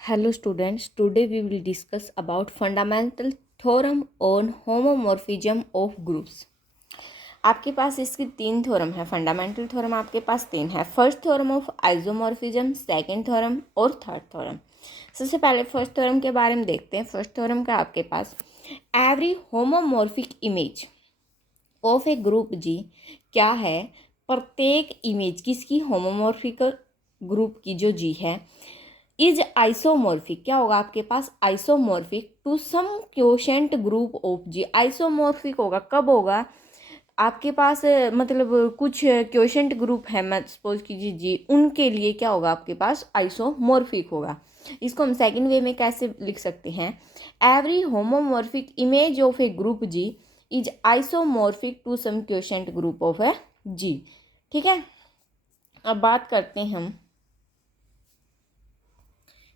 Hello students, today we will discuss about fundamental theorem on homomorphism of groups. आपके पास इसकी तीन theorem है। Fundamental theorem आपके पास तीन है। First theorem of isomorphism, second theorem और थर्ड थ्योरम। सबसे पहले फर्स्ट थ्योरम के बारे में देखते हैं। फर्स्ट थ्योरम का आपके पास every homomorphic image of a group G क्या है, प्रत्येक इमेज किसकी, होमोमॉर्फिक ग्रुप की जो जी है, इज आइसोमॉर्फिक, क्या होगा आपके पास, isomorphic to some quotient group of G. Isomorphic होगा कब होगा, आपके पास मतलब कुछ क्वोशेंट ग्रुप है, मैं सपोज कीजिए जी, उनके लिए क्या होगा आपके पास, आइसोमॉर्फिक होगा। इसको हम सेकंड वे में कैसे लिख सकते हैं, every homomorphic image of a group G is isomorphic to some quotient group of a G. ठीक है, अब बात करते हैं हम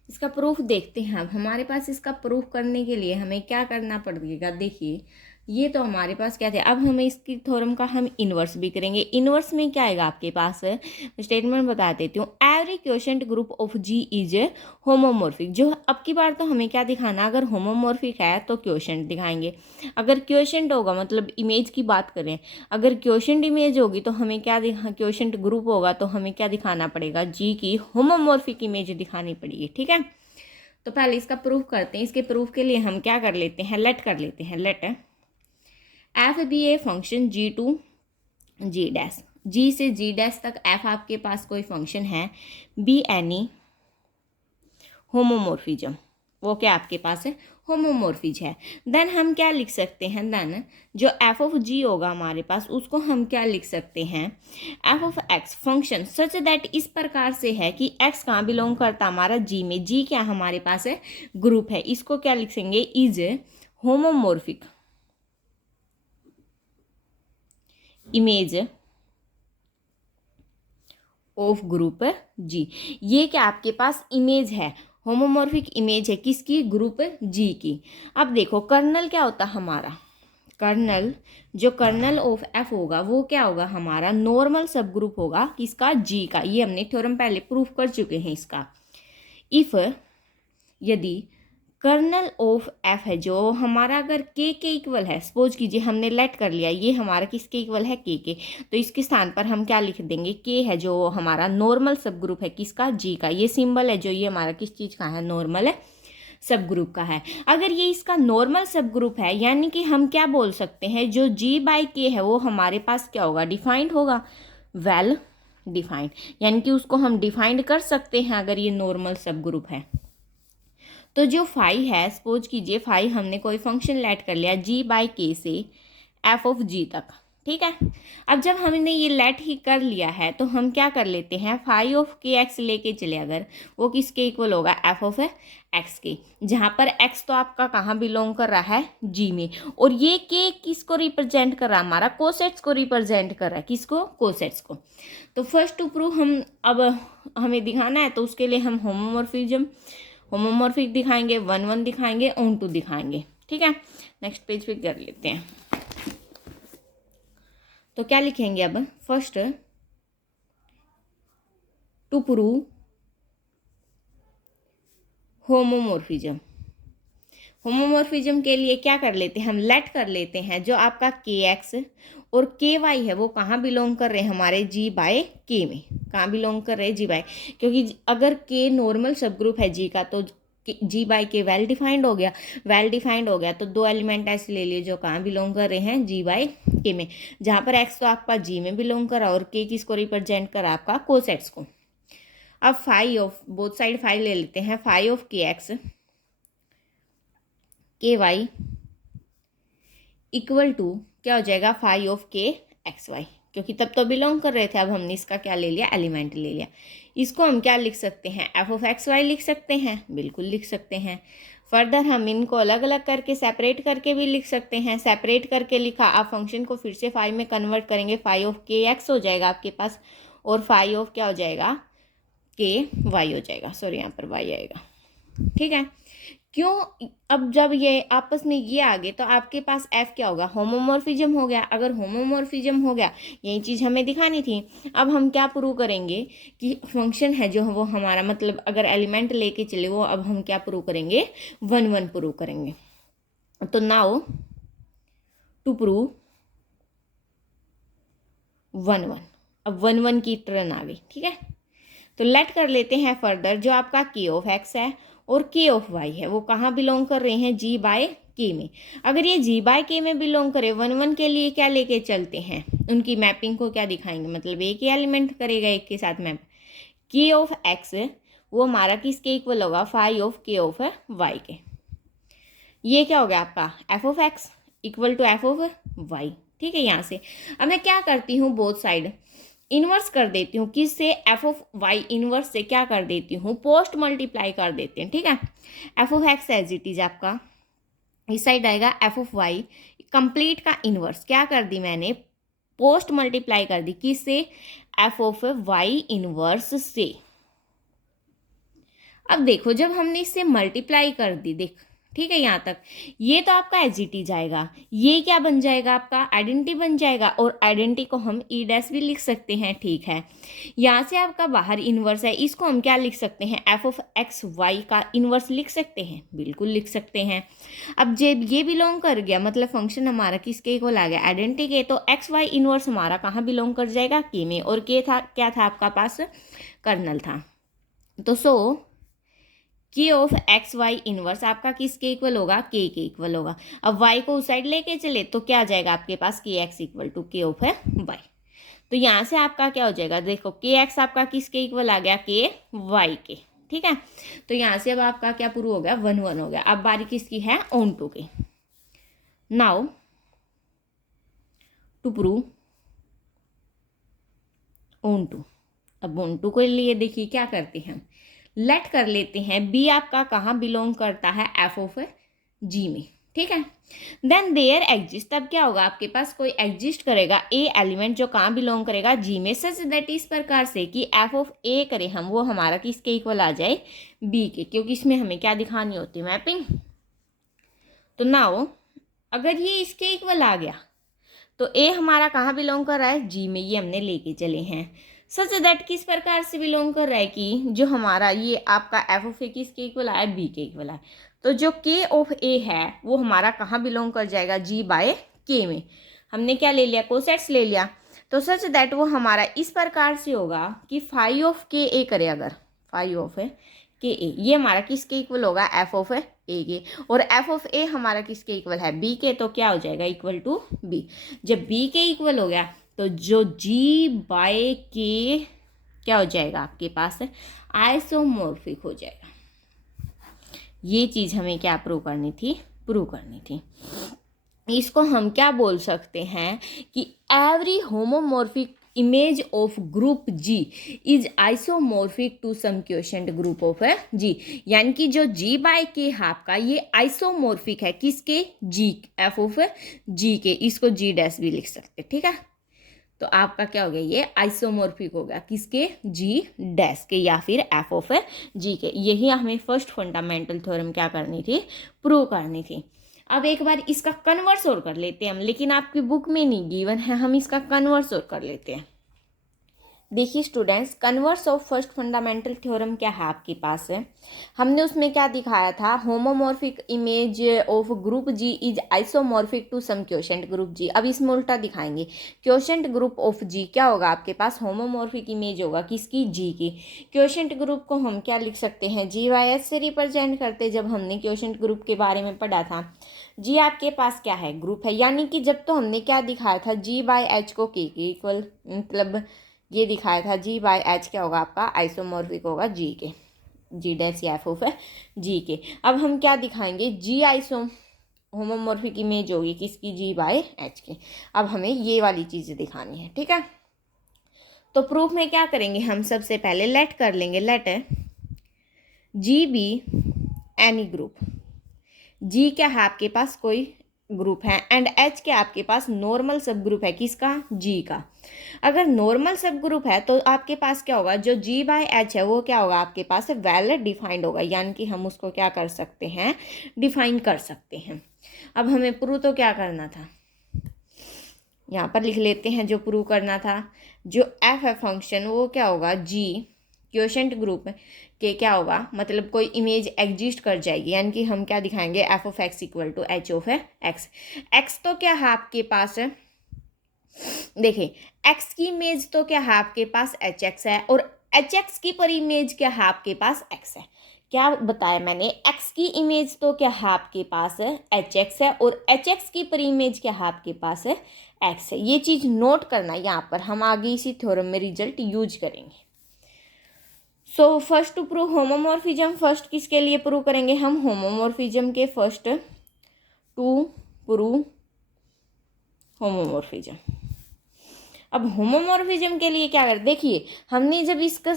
इसका प्रूफ देखते हैं। अब हमारे पास इसका प्रूफ करने के लिए हमें क्या करना पड़ेगा, देखिए ये तो हमारे पास क्या थे। अब हमें इसकी थ्योरम का हम इन्वर्स भी करेंगे। इन्वर्स में क्या आएगा आपके पास, स्टेटमेंट बता देती हूँ, every quotient group of G is homomorphic. जो अब की बार तो हमें क्या दिखाना, अगर होमोमॉर्फिक है तो क्वोशेंट दिखाएंगे। अगर क्वोशेंट होगा मतलब इमेज की बात करें, अगर क्वोशेंट इमेज होगी तो हमें क्या दिखा, क्वोशेंट ग्रुप होगा तो हमें क्या दिखाना पड़ेगा, जी की होमोमॉर्फिक इमेज दिखानी पड़ेगी। ठीक है, तो पहले इसका प्रूफ करते हैं। इसके प्रूफ के लिए हम क्या कर लेते हैं, लेट कर लेते हैं। Let F be a function G to G dash, G से जी डैश तक एफ आपके पास कोई फंक्शन है, बी एनी होमोमॉर्फिज्म, वो क्या आपके पास है, होमोमॉर्फिज है। देन हम क्या लिख सकते हैं, देन जो एफ ऑफ जी होगा हमारे पास, उसको हम क्या लिख सकते हैं, F of x function such that, इस प्रकार से है कि एक्स कहाँ बिलोंग करता हमारा, जी में। जी क्या हमारे पास है, ग्रुप है। इसको क्या लिखेंगे, is homomorphic image of group G. ये क्या आपके पास इमेज है, होमोमॉर्फिक इमेज है किसकी, ग्रुप जी की। अब देखो कर्नल क्या होता है हमारा, कर्नल, जो कर्नल ऑफ एफ होगा वो क्या होगा हमारा, नॉर्मल सब ग्रुप होगा किसका, जी का। ये हमने थ्योरम पहले प्रूफ कर चुके हैं इसका। इफ, यदि कर्नल ऑफ एफ है जो हमारा, अगर के इक्वल है, सपोज कीजिए हमने लेट कर लिया, ये हमारा किसके इक्वल है, के, तो इसके स्थान पर हम क्या लिख देंगे, के है जो हमारा नॉर्मल सब ग्रुप है किसका, जी का। ये सिंबल है जो ये हमारा किस चीज़ का है, नॉर्मल है सब ग्रुप का है। अगर ये इसका नॉर्मल सब ग्रुप है, यानी कि हम क्या बोल सकते हैं, जो जी बाई के है वो हमारे पास क्या होगा, डिफाइंड होगा, वेल डिफाइंड, यानी कि उसको हम डिफाइंड कर सकते हैं अगर ये नॉर्मल सब ग्रुप है। तो जो फाई है, सपोज कीजिए फाई हमने कोई फंक्शन लेट कर लिया जी बाई के से एफ ऑफ जी तक। ठीक है, अब जब हमने ये लेट ही कर लिया है तो हम क्या कर लेते हैं, फाई ऑफ के एक्स लेके चले, अगर वो किसके इक्वल होगा, एफ ऑफ एक्स के, जहाँ पर एक्स तो आपका कहाँ बिलोंग कर रहा है, जी में, और ये के किसको रिप्रेजेंट कर रहा है, हमारा कोसेट्स को रिप्रेजेंट कर रहा है, किसको, कोसेट्स को। तो फर्स्ट टू प्रूव हम अब हमें दिखाना है, तो उसके लिए हम होमोमॉर्फिक दिखाएंगे, 1 1 दिखाएंगे, ऑन 2 दिखाएंगे। ठीक है, नेक्स्ट पेज पे कर लेते हैं। तो क्या लिखेंगे अब, first to prove homomorphism. Homomorphism के लिए क्या कर लेते हैं, हम लेट कर लेते हैं जो आपका के एक्स और के वाई है वो कहाँ बिलोंग कर रहे हैं, हमारे जी बाय के में। कहाँ बिलोंग कर रहे हैं, जी बाय, क्योंकि अगर के नॉर्मल सब ग्रुप है जी का तो जी बाई के वेल डिफाइंड हो गया। वेल डिफाइंड हो गया तो दो एलिमेंट ऐसे ले लिए जो कहाँ बिलोंग कर रहे हैं, जी बाई के में, जहाँ पर एक्स तो आपका जी में बिलोंग करा और के किसको रिप्रेजेंट करा, आपका कोसेट्स को। अब five of, both side five ले लेते हैं, five of K X K Y equal to क्या हो जाएगा, five of K x Y, क्योंकि तब तो बिलोंग कर रहे थे, अब हमने इसका क्या ले लिया, एलिमेंट ले लिया। इसको हम क्या लिख सकते हैं, एफ ऑफ एक्स वाई लिख सकते हैं, बिल्कुल लिख सकते हैं। फर्दर हम इनको अलग अलग करके सेपरेट करके भी लिख सकते हैं। सेपरेट करके लिखा, आप फंक्शन को फिर से फाइव में कन्वर्ट करेंगे, फाइव ऑफ के एक्स हो जाएगा आपके पास, और फाइव ऑफ क्या हो जाएगा, के वाई हो जाएगा, सॉरी यहाँ पर वाई आएगा। ठीक है, क्यों? अब जब ये आपस में ये आ गए तो आपके पास एफ क्या होगा, होमोमॉर्फिज्म हो गया। अगर होमोमॉर्फिज्म हो गया, यही चीज़ हमें दिखानी थी। अब हम क्या प्रूव करेंगे कि फंक्शन है जो वो हमारा, मतलब अगर एलिमेंट लेके चले वो, अब हम क्या प्रूव करेंगे, 1 1 प्रूव करेंगे। तो नाउ टू प्रूव 1 1, अब 1 1 की टर्न आ गई, ठीक है। तो लेट कर लेते हैं फर्दर, जो आपका के ऑफ एक्स है और के ऑफ वाई है वो कहाँ बिलोंग कर रहे हैं, जी बाय के में। अगर ये जी बाय के में बिलोंग करे, 1 1 के लिए क्या लेके चलते हैं, उनकी मैपिंग को क्या दिखाएंगे, मतलब एक ही एलिमेंट करेगा एक के साथ मैप। के ऑफ एक्स वो हमारा किसके इक्वल होगा, phi of K of Y के। ये क्या हो गया आपका, F of X equal to F of Y, ठीक है। यहाँ से अब मैं क्या करती हूँ, बोथ साइड इन्वर्स कर देती हूँ। किससे, एफ ऑफ वाई इन्वर्स से क्या कर देती हूँ, पोस्ट मल्टीप्लाई कर देते हैं, ठीक है। F of X as it is आपका इस साइड आएगा, एफ ऑफ वाई कंप्लीट का इन्वर्स क्या कर दी मैंने, पोस्ट मल्टीप्लाई कर दी। किससे, एफ ऑफ वाई इन्वर्स से। अब देखो जब हमने इससे मल्टीप्लाई कर दी, देख ठीक है यहाँ तक, ये तो आपका एज इट इज आएगा, ये क्या बन जाएगा आपका, आइडेंटिटी बन जाएगा। और आइडेंटिटी को हम ई डैश भी लिख सकते हैं, ठीक है। यहाँ से आपका बाहर इन्वर्स है, इसको हम क्या लिख सकते हैं, एफ ऑफ एक्स वाई का इन्वर्स लिख सकते हैं, बिल्कुल लिख सकते हैं। अब जब ये बिलोंग कर गया, मतलब फंक्शन हमारा किसके इक्वल आ गया, आइडेंटिटी के, तो एक्स वाई इन्वर्स हमारा कहाँ बिलोंग कर जाएगा, के में। और के था क्या था आपका पास, कर्नल था। तो सो के ऑफ एक्स वाई इनवर्स आपका किसके इक्वल होगा, के इक्वल होगा। अब वाई को उस साइड लेके चले तो क्या आ जाएगा आपके पास, के एक्स इक्वल टू के ऑफ है वाई। तो यहाँ से आपका क्या हो जाएगा, देखो के एक्स आपका किसके इक्वल आ गया, के वाई के, ठीक है। तो यहाँ से अब आपका क्या प्रूव हो गया, 1 1 हो गया। अब बारी किसकी है, ऑन टू की। Now to prove onto. अब ऑन टू के लिए देखिए क्या करते हैं, लेट कर लेते हैं बी आपका कहाँ बिलोंग करता है, एफ ऑफ जी में, ठीक है। देन देयर एग्जिस्ट, तब क्या होगा आपके पास कोई एग्जिस्ट करेगा ए एलिमेंट जो कहाँ बिलोंग करेगा, जी में, सच दैट इस प्रकार से कि एफ ऑफ ए करें हम, वो हमारा किसके इक्वल आ जाए, बी के, क्योंकि इसमें हमें क्या दिखानी होती है, मैपिंग। तो नाउ अगर ये इसके इक्वल आ गया तो ए हमारा कहाँ बिलोंग कर रहा है, जी में, ये हमने लेके चले हैं। सच दैट किस प्रकार से बिलोंग कर रहा है कि जो हमारा ये आपका एफ ऑफ ए किसके इक्वल आया, बी के इक्वल है। तो जो के ऑफ ए है वो हमारा कहाँ बिलोंग कर जाएगा, जी बाय के में। हमने क्या ले लिया, कोसेट्स ले लिया। तो सच दैट वो हमारा इस प्रकार से होगा कि फाई ऑफ के ए करे, अगर फाई ऑफ के ए, ये हमारा किसके इक्वल होगा, एफ ऑफ ए के। और एफ ऑफ ए हमारा किसके इक्वल है, बी के। तो क्या हो जाएगा, इक्वल टू बी। जब बी के इक्वल हो गया तो जो जी बाय के क्या हो जाएगा आपके पास, आइसोमॉर्फिक हो जाएगा। ये चीज़ हमें क्या प्रूव करनी थी, प्रूव करनी थी। इसको हम क्या बोल सकते हैं कि every homomorphic image of group G is isomorphic to some quotient group of G। यानी कि जो G बाय के है आपका, ये आइसोमॉर्फिक है किसके, G, एफ ऑफ G के। इसको G डैश भी लिख सकते, ठीक है। तो आपका क्या हो गया, ये आइसोमॉर्फिक हो गया किसके, G डैश के या फिर एफ ऑफ G के। यही हमें फर्स्ट फंडामेंटल थ्योरम क्या करनी थी, प्रूव करनी थी। अब एक बार इसका कन्वर्स और कर लेते हैं हम, लेकिन आपकी बुक में नहीं गिवन है, हम इसका कन्वर्स और कर लेते हैं। देखिए students, converse of first fundamental theorem क्या है आपके पास है, हमने उसमें क्या दिखाया था, homomorphic image of group G is isomorphic to some quotient group G. अब इसमें उल्टा दिखाएंगे, क्वोशेंट ग्रुप ऑफ जी क्या होगा आपके पास, होमोमॉर्फिक इमेज होगा किसकी, जी की। क्वोशेंट ग्रुप को हम क्या लिख सकते हैं, जी वाई एच से रिप्रेजेंट करते, जब हमने क्वोशेंट ग्रुप के बारे में पढ़ा था। जी आपके पास क्या है, ग्रुप है, यानी कि जब तो हमने क्या दिखाया था, जी बाय एच को के इक्वल, मतलब ये दिखाया था जी बाय एच क्या होगा आपका, आइसोमॉर्फिक होगा जी के, जी डैश या एफ ऑफ जी के। अब हम क्या दिखाएंगे, जी आइसो होमोमॉर्फिक इमेज होगी किसकी, जी बाय एच के। अब हमें ये वाली चीज़ें दिखानी है, ठीक है। तो प्रूफ में क्या करेंगे हम, सबसे पहले लेट कर लेंगे, let G be any group. G क्या है आपके पास, कोई ग्रुप है एंड एच के आपके पास नॉर्मल सब ग्रुप है किसका, जी का। अगर नॉर्मल सब ग्रुप है तो आपके पास क्या होगा, जो जी बाय एच है वो क्या होगा आपके पास वेल डिफाइंड होगा, यानी कि हम उसको क्या कर सकते हैं, डिफाइन कर सकते हैं। अब हमें प्रूव तो क्या करना था, यहाँ पर लिख लेते हैं जो प्रूव करना था। जो एफ है फंक्शन वो क्या होगा, जी क्वोशंट ग्रुप के क्या होगा, मतलब कोई इमेज एग्जिस्ट कर जाएगी, यानी कि हम क्या दिखाएंगे, F of X equal to H of X. X तो क्या है आपके पास है, देखिए एक्स की इमेज तो क्या है आपके पास एच एक्स है, और एच एक्स की पर इमेज क्या है आपके पास एक्स है। क्या बताया मैंने, एक्स की इमेज तो क्या है आपके पास एच एक्स है, और एच एक्स की पर इमेज क्या है आपके पास एक्स है। ये चीज़ नोट करना, यहाँ पर हम आगे इसी थ्योरम में रिजल्ट यूज करेंगे। So first to prove homomorphism, first किसके लिए प्रूव करेंगे हम, होमोमॉर्फिज्म के फर्स्ट टू प्रूव होमोमॉर्फिज्म। अब होमोमॉर्फिज्म के लिए क्या करें, देखिए हमने जब इसका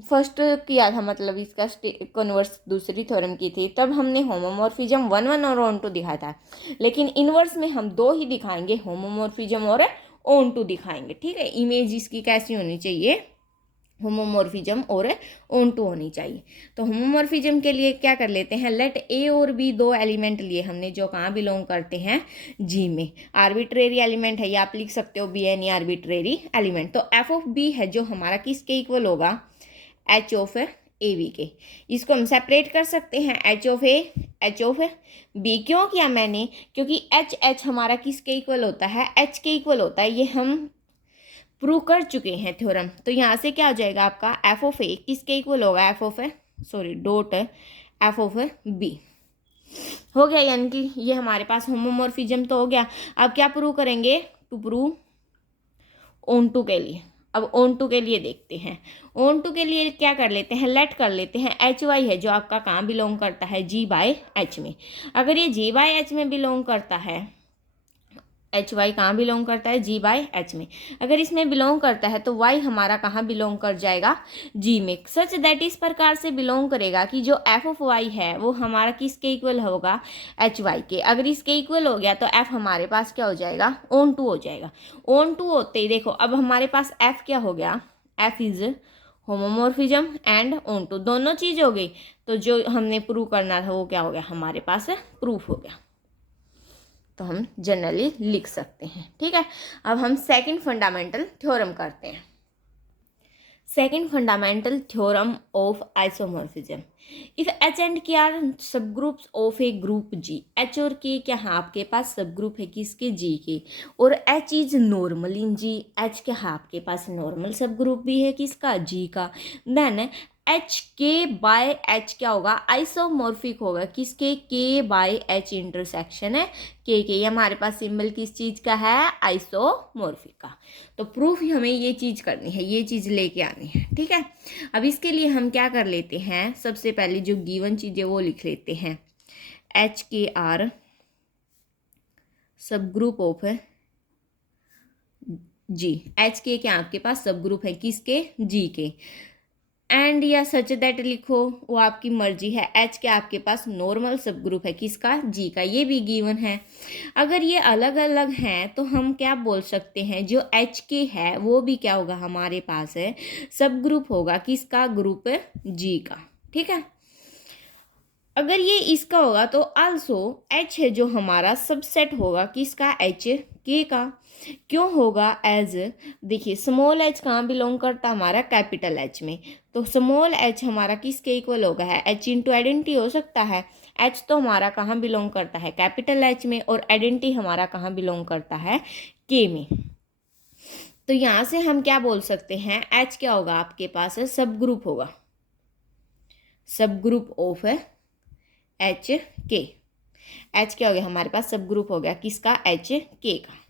फर्स्ट किया था, मतलब इसका कन्वर्स दूसरी थ्योरम की थी, तब हमने होमोमॉर्फिज्म 1 और ऑन 2 दिखाया था, लेकिन इनवर्स में हम 2 ही दिखाएंगे, होमोमॉर्फिज्म और ऑन 2 दिखाएंगे। ठीक है, इमेज इसकी कैसी होनी चाहिए, होमोमॉर्फिज्म और ऑन टू होनी चाहिए। तो होमोमॉर्फिज्म के लिए क्या कर लेते हैं, लेट ए और बी 2 एलिमेंट लिए हमने जो कहाँ बिलोंग करते हैं, जी में। आर्बिट्रेरी एलिमेंट है, या आप लिख सकते हो बी एनी आर्बिट्रेरी एलिमेंट। तो एफ ऑफ बी है जो हमारा किसके इक्वल होगा, एच ऑफ ए बी के। इसको हम सेपरेट कर सकते हैं, H of A H of B. क्यों किया मैंने, क्योंकि एच एच हमारा किसके इक्वल होता है, एच के इक्वल होता है, ये हम प्रूव कर चुके हैं थ्योरम। तो यहाँ से क्या हो जाएगा आपका, एफ ऑफ ए किसके इक्वल होगा, F of dot F of B हो गया, यानी कि ये हमारे पास होमोमॉर्फिज्म तो हो गया। अब क्या प्रूव करेंगे, टू प्रूव ऑन टू के लिए। अब ऑन टू के लिए देखते हैं, ऑन टू के लिए क्या कर लेते हैं, लेट कर लेते हैं एच वाई है जो आपका कहाँ बिलोंग करता है, जी बाय एच में। अगर ये जी बाय एच में बिलोंग करता है, एच वाई कहाँ बिलोंग करता है, जी बाय एच में। अगर इसमें बिलोंग करता है तो वाई हमारा कहाँ बिलोंग कर जाएगा, जी में। सच दैट इस प्रकार से बिलोंग करेगा कि जो एफ ऑफ वाई है वो हमारा किसके इक्वल होगा, एच वाई के। अगर इसके इक्वल हो गया तो एफ हमारे पास क्या हो जाएगा, ऑन टू हो जाएगा। ऑन टू होते ही देखो अब हमारे पास एफ क्या हो गया, F is homomorphism and onto, दोनों चीज़ हो गई। तो जो हमने प्रूव करना था वो क्या हो गया, हमारे पास प्रूफ हो गया। तो हम जनरली लिख सकते हैं। ठीक है, अब हम सेकंड फंडामेंटल थ्योरम करते हैं। Second fundamental theorem of isomorphism, if H and K are subgroups of a group G, H और के क्या हाँ आपके पास सब ग्रुप है किसके, जी के, और H is normal in G, H क्या हाँ आपके पास नॉर्मल सब ग्रुप भी है किसका, जी का। देन एच के बाय एच क्या होगा, आइसोमॉर्फिक होगा किसके, के बाय एच इंटरसेक्शन है के, ये हमारे पास सिंबल किस चीज़ का है, आइसोमॉर्फिक का। तो प्रूफ हमें ये चीज़ करनी है, ये चीज़ लेके आनी है। ठीक है, अब इसके लिए हम क्या कर लेते हैं, सबसे पहले जो गिवन चीज़ है वो लिख लेते हैं, एच के आर सब ग्रुप ऑफ जी, एच के क्या आपके पास सब ग्रुप है किसके, जी के। एंड या सच दैट लिखो, वो आपकी मर्जी है। एच के आपके पास नॉर्मल सब ग्रुप है किसका, जी का, ये भी गिवन है। अगर ये अलग अलग हैं तो हम क्या बोल सकते हैं, जो एच के है वो भी क्या होगा हमारे पास है, सब ग्रुप होगा किसका, ग्रुप जी का। ठीक है, अगर ये इसका होगा तो आल्सो एच है जो हमारा सबसेट होगा किसका, एच के का। क्यों होगा, एज देखिए स्मॉल एच कहाँ बिलोंग करता है हमारा, कैपिटल एच में। तो स्मॉल एच हमारा किसके इक्वल होगा है, एच इंटू आइडेंटिटी हो सकता है। एच तो हमारा कहाँ बिलोंग करता है, कैपिटल एच में, और आइडेंटिटी हमारा कहाँ बिलोंग करता है, के में। तो यहाँ से हम क्या बोल सकते हैं, एच क्या होगा आपके पास है, सब ग्रुप होगा, सब ग्रुप ऑफ एच के। एच क्या हो गया हमारे पास, सब ग्रुप हो गया किसका, एच के का।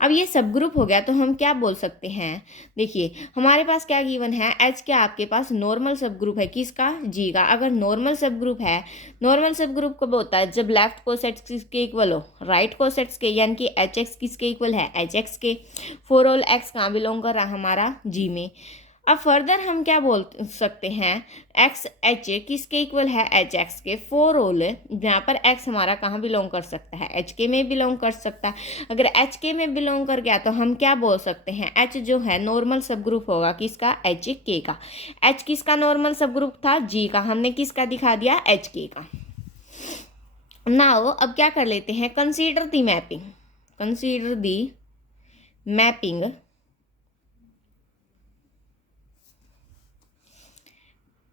अब ये सब ग्रुप हो गया तो हम क्या बोल सकते हैं, देखिए हमारे पास क्या गिवन है, एच क्या आपके पास नॉर्मल सब ग्रुप है किसका, जी का। अगर नॉर्मल सब ग्रुप है, नॉर्मल सब ग्रुप कब होता है, जब लेफ्ट कोसेट्स किसके इक्वल हो, राइट कोसेट्स के, यानी कि एच एक्स किसके इक्वल है, एच एक्स के। फॉर ऑल एक्स कहाँ बिलोंग कर रहा है हमारा, जी में। अब फर्दर हम क्या बोल सकते हैं, एक्स एच किसके इक्वल है, एच एक्स के। फॉर ऑल, यहाँ पर एक्स हमारा कहाँ बिलोंग कर सकता है, एच के में बिलोंग कर सकता है। अगर एच के में बिलोंग कर गया तो हम क्या बोल सकते हैं, एच जो है नॉर्मल सब ग्रुप होगा किसका, एच के का। एच किसका नॉर्मल सब ग्रुप था, जी का, हमने किसका दिखा दिया, एच के का। नाउ अब क्या कर लेते हैं, कंसीडर दी मैपिंग, कंसीडर दी मैपिंग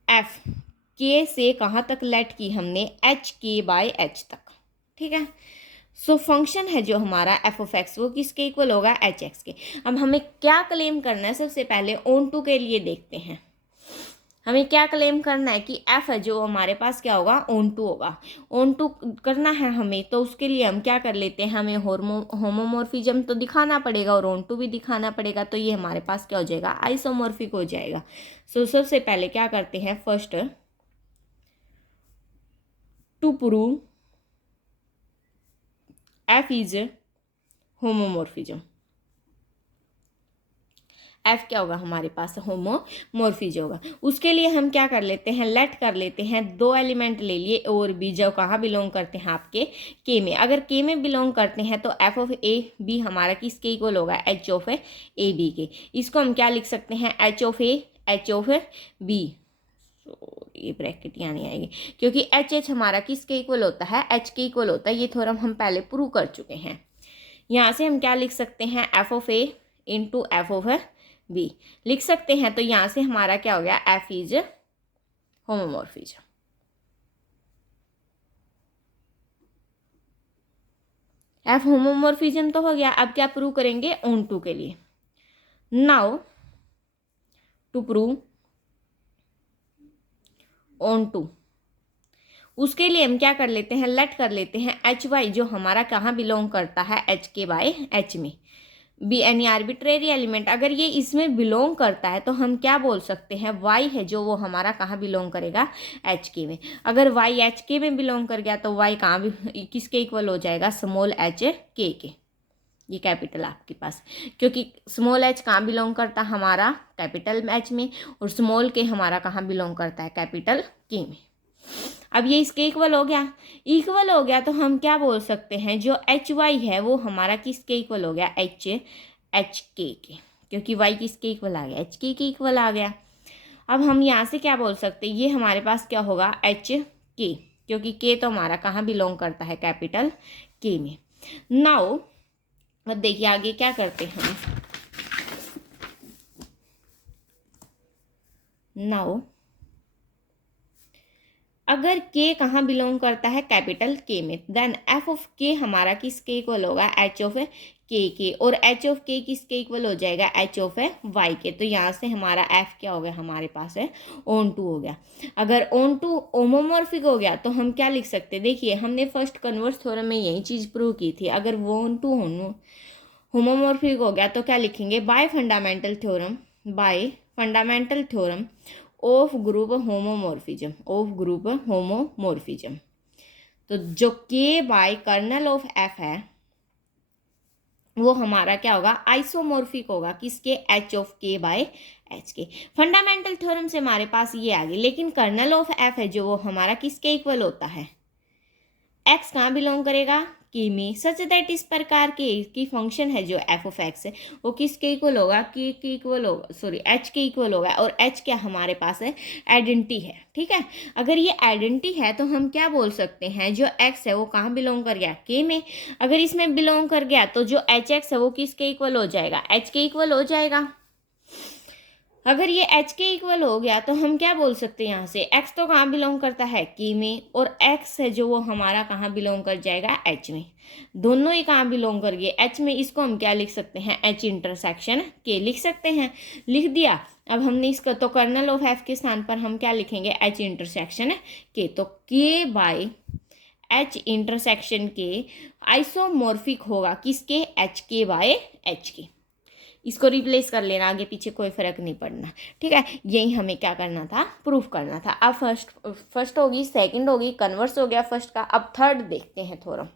एफ के से कहाँ तक लेट की हमने, एच के बाय एच तक, ठीक है। सो फंक्शन है जो हमारा एफ ऑफ एक्स वो किसके इक्वल होगा, एच एक्स के। अब हमें क्या क्लेम करना है, सबसे पहले ऑन टू के लिए देखते हैं। हमें क्या क्लेम करना है कि एफ है जो हमारे पास क्या होगा, ऑन टू होगा। ऑन टू करना है हमें, तो उसके लिए हम क्या कर लेते हैं, हमें होमोमॉर्फिज्म तो दिखाना पड़ेगा और ऑन टू भी दिखाना पड़ेगा। तो ये हमारे पास क्या हो जाएगा, आइसोमॉर्फिक हो जाएगा। सो सबसे पहले क्या करते हैं, first to prove F is homomorphism. F क्या होगा हमारे पास, होमोमॉर्फिज्म होगा। उसके लिए हम क्या कर लेते हैं, लेट कर लेते हैं, दो एलिमेंट ले लिए और बी जो कहाँ बिलोंग करते हैं, आपके के में। अगर के में बिलोंग करते हैं तो एफ ऑफ ए बी हमारा किसके इक्वल होगा, एच ऑफ ए बी के। इसको हम क्या लिख सकते हैं, H of A H of B, ये ब्रैकेट यहाँ नहीं आएगी क्योंकि एच एच हमारा किसके इक्वल होता है, एच के इक्वल होता है। ये थ्योरम हम पहले प्रूव कर चुके हैं। यहाँ से हम क्या लिख सकते हैं, F of A into F of B लिख सकते हैं। तो यहाँ से हमारा क्या हो गया, F is homomorphism. F homomorphism तो हो गया। अब क्या प्रूव करेंगे, ऑन टू के लिए। Now to prove onto, उसके लिए हम क्या कर लेते हैं, लेट कर लेते हैं एच वाई जो हमारा कहाँ बिलोंग करता है, एच के बाय एच में। बी एनी आर्बिट्रेरी एलिमेंट, अगर ये इसमें बिलोंग करता है तो हम क्या बोल सकते हैं, वाई है जो वो हमारा कहाँ बिलोंग करेगा, एच के में। अगर वाई एच के में बिलोंग कर गया तो वाई कहाँ भी किसके इक्वल हो जाएगा, स्मॉल एच के। ये कैपिटल आपके पास, क्योंकि स्मॉल एच कहाँ बिलोंग करता है, हमारा कैपिटल एच में, और स्मॉल के हमारा कहाँ बिलोंग करता है, कैपिटल के में। अब ये इसके इक्वल हो गया, इक्वल हो गया तो हम क्या बोल सकते हैं, जो एच वाई है वो हमारा किसके इक्वल हो गया, एच के, क्योंकि वाई किसके इक्वल आ गया, एच के इक्वल आ गया। अब हम यहाँ से क्या बोल सकते हैं, ये हमारे पास क्या होगा, एच के, क्योंकि के तो हमारा कहाँ बिलोंग करता है, कैपिटल के में। नाउ देखिए आगे क्या करते हैं हम, नाउ अगर के कहाँ बिलोंग करता है, कैपिटल के में, देन एफ ऑफ के हमारा किसके इक्वल होगा, एच ऑफ के, और एच ऑफ के किसके इक्वल हो जाएगा, एच ऑफ वाई के। तो यहाँ से हमारा एफ क्या हो गया, हमारे पास है ऑन टू हो गया। अगर ऑन टू होमोमॉर्फिक हो गया तो हम क्या लिख सकते हैं, देखिए हमने फर्स्ट कन्वर्स थ्योरम में यही चीज़ प्रूव की थी। अगर वो ऑन टू होमोमॉर्फिक हो गया तो क्या लिखेंगे, bye fundamental theorem, bye fundamental theorem of group homomorphism, of group homomorphism. तो जो के बाय कर्नल ऑफ एफ है वो हमारा क्या होगा, आइसोमॉर्फिक होगा, किसके, एच ऑफ के बाय एच के। फंडामेंटल थ्योरम से हमारे पास ये आ गई, लेकिन कर्नल ऑफ एफ है जो वो हमारा किसके इक्वल होता है, एक्स कहाँ बिलोंग करेगा, के में। सच दैट इस प्रकार के की फंक्शन है जो एफ ऑफ एक्स है वो किसके इक्वल होगा, के इक्वल होगा, सॉरी एच के इक्वल होगा। और एच क्या हमारे पास है, आइडेंटिटी है, ठीक है। अगर ये आइडेंटिटी है तो हम क्या बोल सकते हैं, जो एक्स है वो कहाँ बिलोंग कर गया, के में। अगर इसमें बिलोंग कर गया तो जो एच एक्स है वो किसके इक्वल हो जाएगा, एच के इक्वल हो जाएगा। अगर ये एच के इक्वल हो गया तो हम क्या बोल सकते हैं, यहाँ से एक्स तो कहाँ बिलोंग करता है, के में, और एक्स है जो वो हमारा कहाँ बिलोंग कर जाएगा, एच में। दोनों ही कहाँ बिलोंग कर गए, एच में। इसको हम क्या लिख सकते हैं, एच इंटरसेक्शन के लिख सकते हैं, लिख दिया। अब हमने इसका तो कर्नल ऑफ एफ के स्थान पर हम क्या लिखेंगे, एच इंटरसेक्शन के। तो के बाय एच इंटरसेक्शन के आइसोमॉर्फिक होगा किसके, एच के बाय एच के। इसको रिप्लेस कर लेना, आगे पीछे कोई फर्क नहीं पड़ना, ठीक है। यही हमें क्या करना था, प्रूफ करना था। अब फर्स्ट होगी, सेकंड होगी, कन्वर्स हो गया फर्स्ट का। अब थर्ड देखते हैं थ्योरम।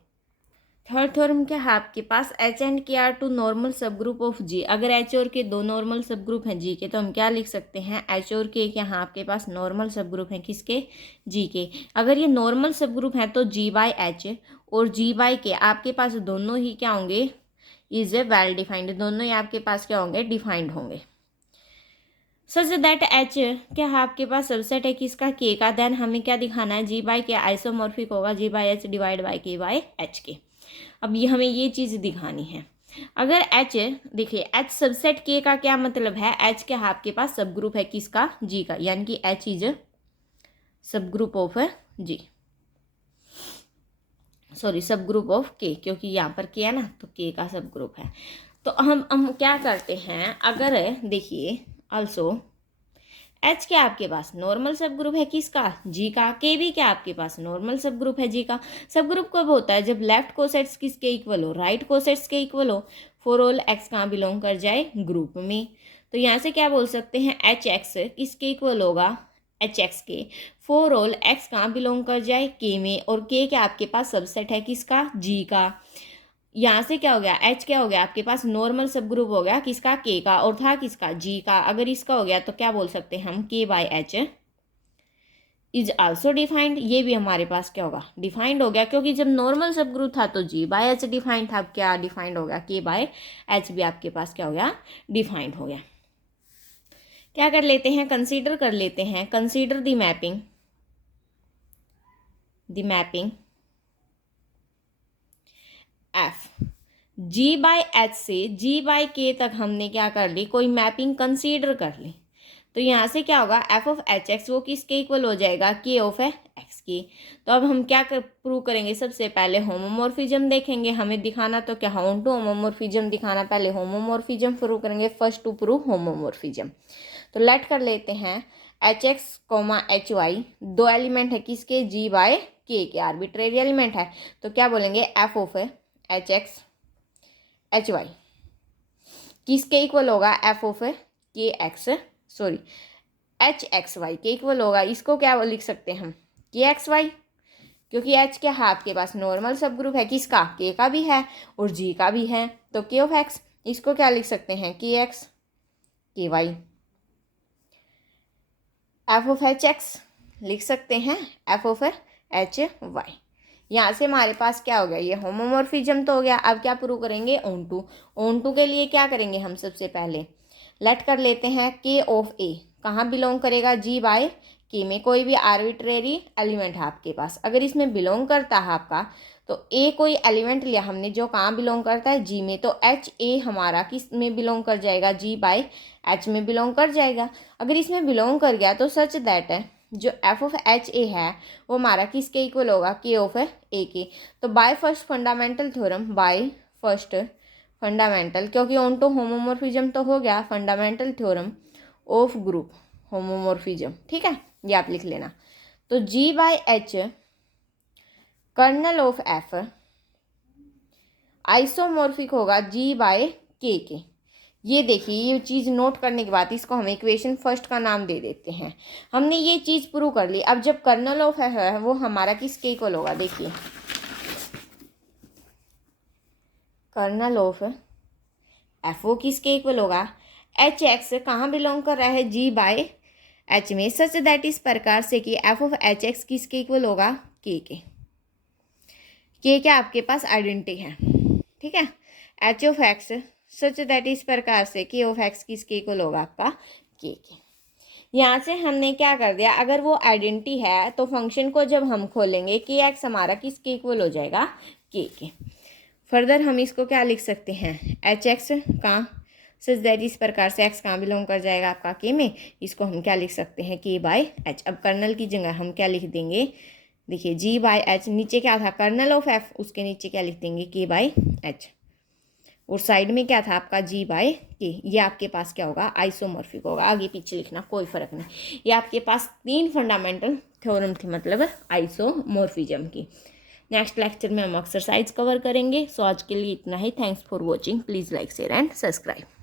थर्ड थ्योरम क्या है आपके पास, H and K are to normal सब ग्रुप ऑफ जी। अगर एच और के दो नॉर्मल सब ग्रुप हैं जी के, तो हम क्या लिख सकते हैं, एच और के यहाँ आपके पास नॉर्मल सब ग्रुप हैं किसके, जी के। अगर ये नॉर्मल सब ग्रुप हैं तो जी बाई एच और जी बाई के आपके पास दोनों ही क्या होंगे, इज ए वेल डिफाइंड, दोनों ही आपके पास क्या होंगे, डिफाइंड होंगे। सच दैट एच क्या है आपके पास सबसेट है किसका, के का। देन हमें क्या दिखाना है, जी बाई के आइसोमॉर्फिक होगा जी बाई एच डिवाइड बाई के बाई एच के। अब ये हमें ये चीज़ दिखानी है। अगर एच, देखिए एच सबसेट के का क्या मतलब है, एच क्या है आपके पास सब ग्रुप है किसका, जी का, यानी कि एच इज सब ग्रुप ऑफ जी, सॉरी सब ग्रुप ऑफ के, क्योंकि यहाँ पर के है ना तो के का सब ग्रुप है। तो हम क्या करते हैं, अगर देखिए ऑल्सो एच क्या आपके पास नॉर्मल सब ग्रुप है किसका, जी का। के भी क्या आपके पास नॉर्मल सब ग्रुप है जी का। सब ग्रुप कब होता है, जब लेफ्ट कोसेट्स किसके इक्वल हो, राइट कोसेट्स के इक्वल हो, फॉर ऑल एक्स कहाँ बिलोंग कर जाए, ग्रुप में। तो यहाँ से क्या बोल सकते हैं, एच एक्स किसके इक्वल होगा, एच एक्स के, फॉर ऑल एक्स कहाँ बिलोंग कर जाए, के में। और के क्या आपके पास सबसेट है किसका, जी का। यहाँ से क्या हो गया, एच क्या हो गया आपके पास नॉर्मल सब ग्रुप हो गया किसका, के का, और था किसका, जी का। अगर इसका हो गया तो क्या बोल सकते हैं हम, के by H is also defined. ये भी हमारे पास क्या होगा, डिफाइंड हो गया, क्योंकि जब नॉर्मल सब ग्रुप था तो जी बाई एच डिफाइंड था, अब क्या डिफाइंड हो गया, के बाई एच भी आपके पास क्या हो गया, डिफाइंड हो गया। क्या कर लेते हैं, कंसीडर कर लेते हैं, consider the mapping F. G by H से जी बाई के तक हमने क्या कर ली, कोई मैपिंग कंसीडर कर ली। तो यहाँ से क्या होगा, एफ ऑफ एच एक्स वो किसके इक्वल हो जाएगा, के ऑफ एक्स की। तो अब हम क्या प्रूव करेंगे, सबसे पहले होमोमॉर्फिज्म देखेंगे। हमें दिखाना तो क्या, ऑन टू होमोमॉर्फिज्म दिखाना, पहले होमोमॉर्फिज्म प्रूव करेंगे, फर्स्ट टू प्रूव होमोमॉर्फिज्म। तो लेट कर लेते हैं H X comma H Y, दो एलिमेंट है किसके, G by K arbitrary element है। तो क्या बोलेंगे, F of H X H Y किसके इक्वल होगा, F of K X, sorry H X Y के इक्वल होगा। इसको क्या लिख सकते हैं हम, के एक्स वाई, क्योंकि एच क्या है आपके पास नॉर्मल सब ग्रुप है किसका, के का भी है और जी का भी है। तो के ऑफ एक्स, इसको क्या लिख सकते हैं, K X K Y. F of H X लिख सकते हैं एफ ऑफ एच वाई। यहाँ से हमारे पास क्या हो गया, ये होमोमॉर्फिज्म तो हो गया। अब क्या प्रूव करेंगे, ऑन टू। ऑन टू के लिए क्या करेंगे हम, सबसे पहले लेट कर लेते हैं के ऑफ ए कहाँ बिलोंग करेगा, जी बाय के में। कोई भी आर्बिट्रेरी एलिमेंट है आपके पास, अगर इसमें बिलोंग करता है आपका, तो ए कोई एलिमेंट लिया हमने जो कहाँ बिलोंग करता है, जी में, तो एच ए हमारा किस में बिलोंग कर जाएगा, जी बाय एच में बिलोंग कर जाएगा। अगर इसमें बिलोंग कर गया तो सच दैट है जो एफ ऑफ एच ए है वो हमारा किसके इक्वल होगा, के ऑफ ए के। तो by first fundamental theorem, by first fundamental, क्योंकि ऑन टू होमोमॉर्फिज्म तो हो गया, fundamental theorem of group homomorphism, ठीक है, ये आप लिख लेना। तो G by H kernel of F isomorphic होगा जी बाय के। ये देखिए, ये चीज़ नोट करने के बाद इसको हम इक्वेशन फर्स्ट का नाम दे देते हैं। हमने ये चीज़ प्रूव कर ली। अब जब कर्नल ऑफ है वो हमारा किसके इक्वल होगा, देखिए कर्नल ऑफ एफ ओ किसके इक्वल होगा, एच एक्स कहाँ बिलोंग कर रहा है, जी बाय एच में, सच दैट इस प्रकार से कि एफ ऑफ एच एक्स किसके इक्वल होगा, के क्या आपके पास आइडेंटिटी है, ठीक है। H of x such that इस प्रकार से के ऑफ एक्स किसके इक्वल होगा, आपका के। यहाँ से हमने क्या कर दिया, अगर वो आइडेंटिटी है तो फंक्शन को जब हम खोलेंगे के एक्स हमारा किसके इक्वल हो जाएगा, के। फर्दर हम इसको क्या लिख सकते हैं, एच एक्स कहाँ, सच दैट इस प्रकार से एक्स कहाँ बिलोंग कर जाएगा आपका के में, इसको हम क्या लिख सकते हैं, के बाय एच। अब कर्नल की जगह हम क्या लिख देंगे, देखिए जी बाय एच, नीचे क्या था कर्नल ऑफ एफ, उसके नीचे क्या लिख देंगे, के बाय एच, और साइड में क्या था आपका जी बाय के। ये आपके पास क्या होगा, आइसोमॉर्फिक होगा। आगे पीछे लिखना कोई फर्क नहीं। ये आपके पास 3 फंडामेंटल थ्योरम थी, मतलब आइसोमॉर्फिज्म की। नेक्स्ट लेक्चर में हम एक्सरसाइज कवर करेंगे। सो आज के लिए इतना ही। Thanks for watching. Please like share and subscribe.